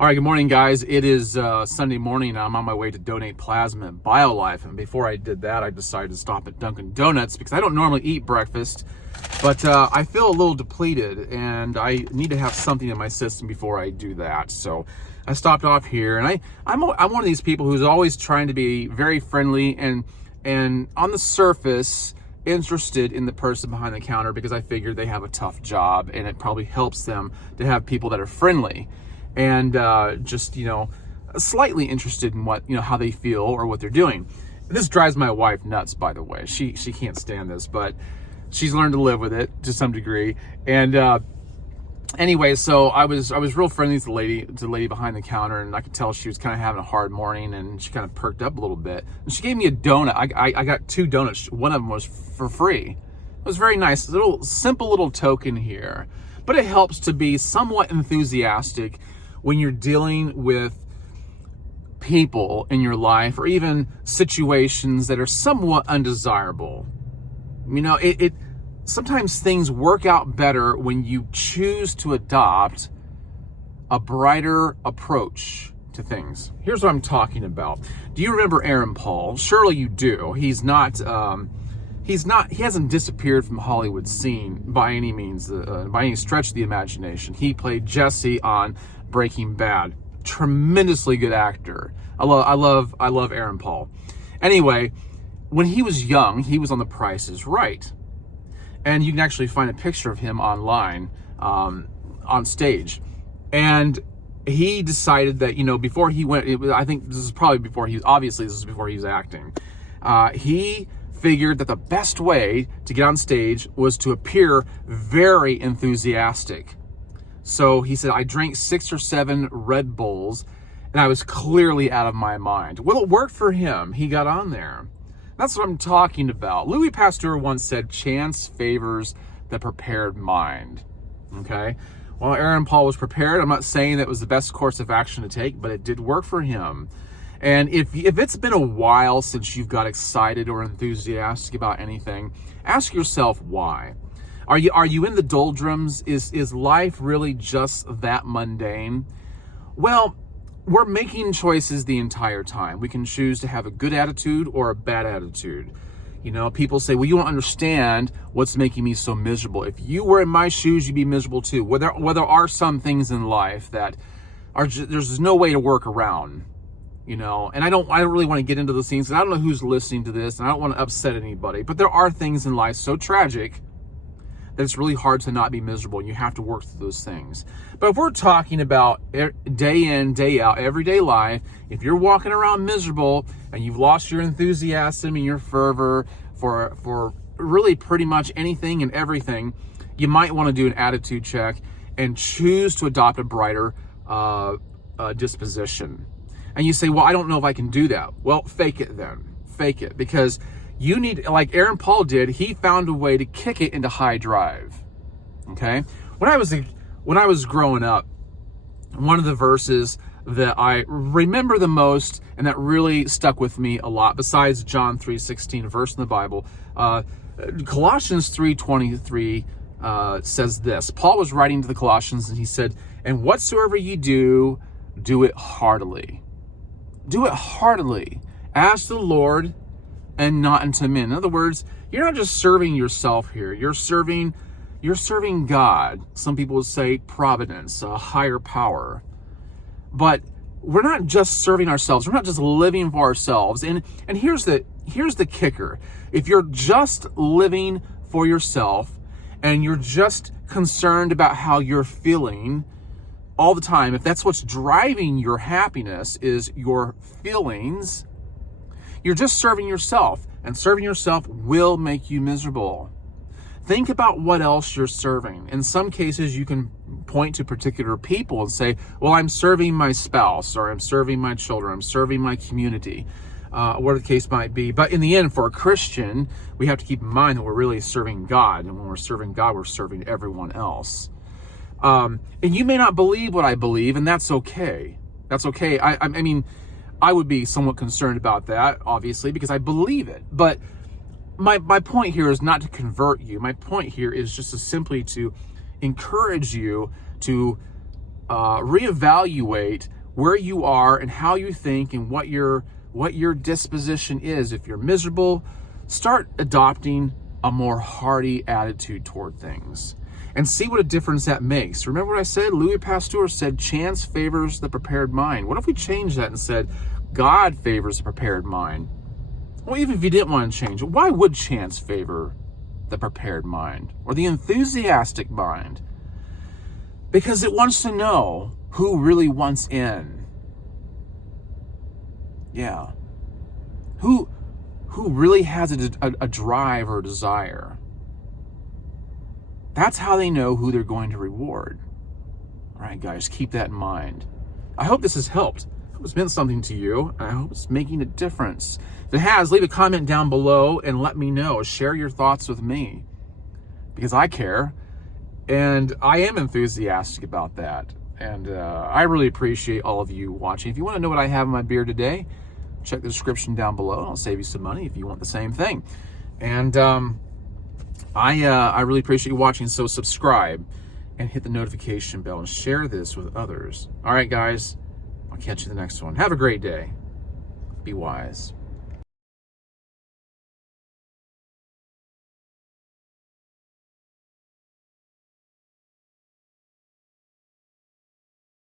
All right, good morning, guys. It is Sunday morning, and I'm on my way to donate plasma at BioLife. And before I did that, I decided to stop at Dunkin' Donuts because I don't normally eat breakfast, but I feel a little depleted, and I need to have something in my system before I do that. So I stopped off here, and I'm one of these people who's always trying to be very friendly and on the surface interested in the person behind the counter because I figured they have a tough job, and it probably helps them to have people that are friendly and just, slightly interested in what, how they feel or what they're doing. This drives my wife nuts, by the way. She can't stand this, but she's learned to live with it to some degree. And anyway, so I was real friendly to the lady behind the counter, and I could tell she was kind of having a hard morning, and she kind of perked up a little bit. And she gave me a donut. I got 2 donuts. One of them was for free. It was very nice. Simple little token here. But it helps to be somewhat enthusiastic when you're dealing with people in your life or even situations that are somewhat undesirable. Sometimes things work out better when you choose to adopt a brighter approach to things. Here's what I'm talking about. Do you remember Aaron Paul? Surely you do. He hasn't disappeared from the Hollywood scene by any means, by any stretch of the imagination. He played Jesse on Breaking Bad. Tremendously good actor. I love Aaron Paul. Anyway, when he was young, he was on The Price is Right. And you can actually find a picture of him online, on stage. And he decided that, before he went, I think this is before he was acting. He figured that the best way to get on stage was to appear very enthusiastic. So he said, I drank 6 or 7 Red Bulls, and I was clearly out of my mind. Well, it worked for him. He got on there. That's what I'm talking about. Louis Pasteur once said, chance favors the prepared mind. Okay? Well, Aaron Paul was prepared. I'm not saying that was the best course of action to take, but it did work for him. And if it's been a while since you've got excited or enthusiastic about anything, ask yourself why. Are you in the doldrums? Is life really just that mundane? Well, we're making choices the entire time. We can choose to have a good attitude or a bad attitude. People say, well, you don't understand what's making me so miserable. If you were in my shoes, you'd be miserable too. Well, there are some things in life that there's no way to work around. And I don't really want to get into those things. And I don't know who's listening to this, and I don't want to upset anybody. But there are things in life so tragic that it's really hard to not be miserable, and you have to work through those things. But if we're talking about day in, day out, everyday life, if you're walking around miserable and you've lost your enthusiasm and your fervor for really pretty much anything and everything, you might want to do an attitude check and choose to adopt a brighter disposition. And you say, well, I don't know if I can do that. Well, fake it then. Fake it, because you need, like Aaron Paul did, he found a way to kick it into high drive. Okay? When I was growing up, one of the verses that I remember the most and that really stuck with me a lot, besides John 3:16, a verse in the Bible, Colossians 3:23 says this. Paul was writing to the Colossians, and he said, and whatsoever ye do, do it heartily. Do it heartily, as to the Lord and not unto men. In other words, you're not just serving yourself here. You're serving God. Some people would say providence, a higher power. But we're not just serving ourselves. We're not just living for ourselves. And here's the kicker. If you're just living for yourself and you're just concerned about how you're feeling all the time, if that's what's driving your happiness is your feelings, you're just serving yourself, and serving yourself will make you miserable. Think about what else you're serving. In some cases, you can point to particular people and say, well, I'm serving my spouse, or I'm serving my children, I'm serving my community, whatever the case might be. But in the end, for a Christian, we have to keep in mind that we're really serving God. And when we're serving God, we're serving everyone else. And you may not believe what I believe, and that's okay. That's okay. I mean, I would be somewhat concerned about that, obviously, because I believe it. But my point here is not to convert you. My point here is just to simply to encourage you to reevaluate where you are and how you think and what your disposition is. If you're miserable, start adopting a more hearty attitude toward things and see what a difference that makes. Remember what I said? Louis Pasteur said, chance favors the prepared mind. What if we changed that and said, God favors the prepared mind? Well, even if you didn't want to change it, why would chance favor the prepared mind or the enthusiastic mind? Because it wants to know who really wants in. Yeah. Who really has a drive or a desire. That's how they know who they're going to reward. All right, guys, keep that in mind. I hope this has helped. I hope it's meant something to you. I hope it's making a difference. If it has, leave a comment down below and let me know. Share your thoughts with me because I care. And I am enthusiastic about that. And I really appreciate all of you watching. If you want to know what I have in my beer today, check the description down below. I'll save you some money if you want the same thing. And I really appreciate you watching. So subscribe and hit the notification bell and share this with others. All right, guys. I'll catch you in the next one. Have a great day. Be wise.